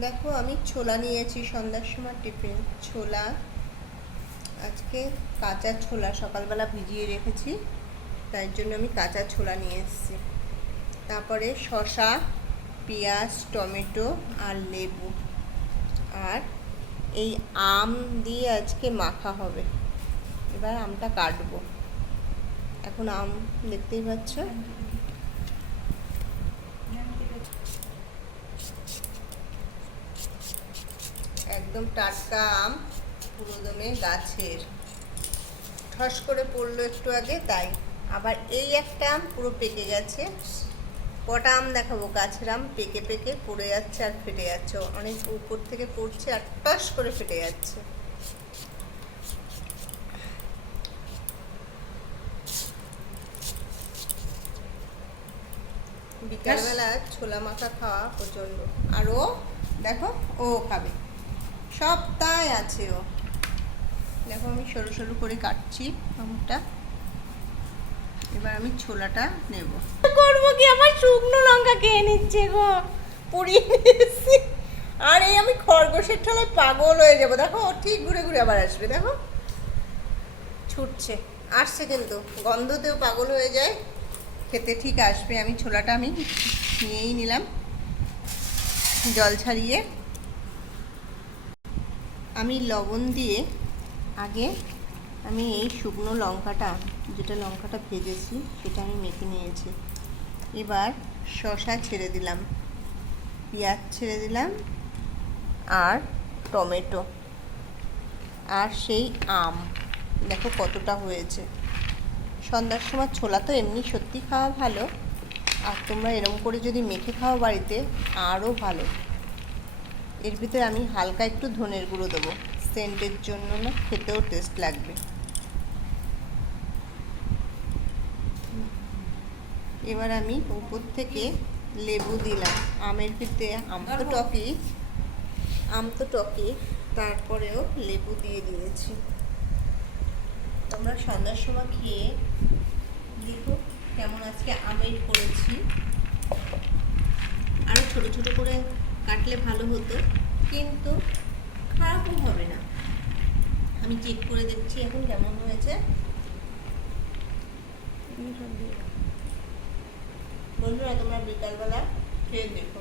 দেখো, আমি ছোলা নিয়েছি সন্ধ্যার সময় টিফিন। ছোলা, আজকে কাঁচা ছোলা সকালবেলা ভিজিয়ে রেখেছি, তাই জন্য আমি কাঁচা ছোলা নিয়ে এসেছি। তারপরে শসা, পেঁয়াজ, টমেটো আর লেবু। আর এই আম দিয়ে আজকে মাখা হবে। এবার আমটা কাটবো। এখন আম দেখতেই পাচ্ছ? একদম টাটকা আম পুরো দমে গাছের। ঠস করে পড়ল একটু আগে তাই আবার এই একটা আম পুরো পেকে গেছে। কটা আম দেখাবো? গাছের আম পেকে পেকে পড়ে যাচ্ছে আর ফেটে যাচ্ছে। অনেক উপর থেকে পড়ছে আর টস করে ফেটে যাচ্ছে। বিকালবেলা ছোলা মাখা খাওয়া প্রচণ্ড। আর ও দেখো ও খাবে। সপ্তাহে আছে ও। দেখো আমি সরু সরু করে কাটছি আমটা এবার আমি ছোলাটা নেব। করব কি? আমার শুকনো লঙ্কা খেয়ে নিচ্ছে গো? পুড়িয়ে নিয়েছি। আর এই আমি খরগোশের ঠোলায় পাগল হয়ে যাব। দেখো, ও ঠিক ঘুরে ঘুরে আবার আসবে, দেখো। ছুটছে, আসছে কিন্তু। গন্ধতেও পাগল হয়ে যায়। খেতে ঠিক আসবে। আমি ছোলাটা আমি নিয়েই নিলাম। জল ছাড়িয়ে। আমি লবণ দিয়ে আগে আমি এই শুকনো লঙ্কাটা, যেটা লঙ্কাটা ভেজেছি, সেটা আমি মেখে নিয়েছি। এবার শশা ছেড়ে দিলাম। পেঁয়াজ ছেড়ে দিলাম আর টমেটো আর সেই আম। দেখো কতটা হয়েছে। সন্ধ্যার সময় ছোলা তো এমনি সত্যি খাওয়া ভালো, আর তোমরা এরকম করে যদি মেখে খাও বাড়িতে, আরও ভালো। এর ভিতরে আমি হালকা একটু ধনের গুঁড়ো দেবো। সেন্টের জন্য না খেতেও টেস্ট লাগবে। এবার আমি উপর থেকে লেবু দিলাম। আমের ভিতরে আম তো টকি আম তো টকি তারপরেও লেবু দিয়ে দিয়েছি। তোমরা সন্ধ্যার সময় খেয়ে দেখো কেমন আজকে আমের করেছি। আরও ছোট ছোট করে কাটলে ভালো হতো কিন্তু খারাপও হবে না। আমি চেক করে দেখছি এখন কেমন হয়েছে? বন্ধুরা তোমরা বিকালবেলা খেয়ে দেখো।